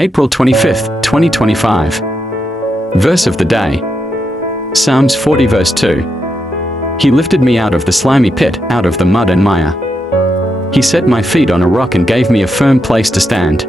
April 25th, 2025. Verse of the day. Psalms 40 verse 2. He lifted me out of the slimy pit, out of the mud and mire. He set my feet on a rock and gave me a firm place to stand.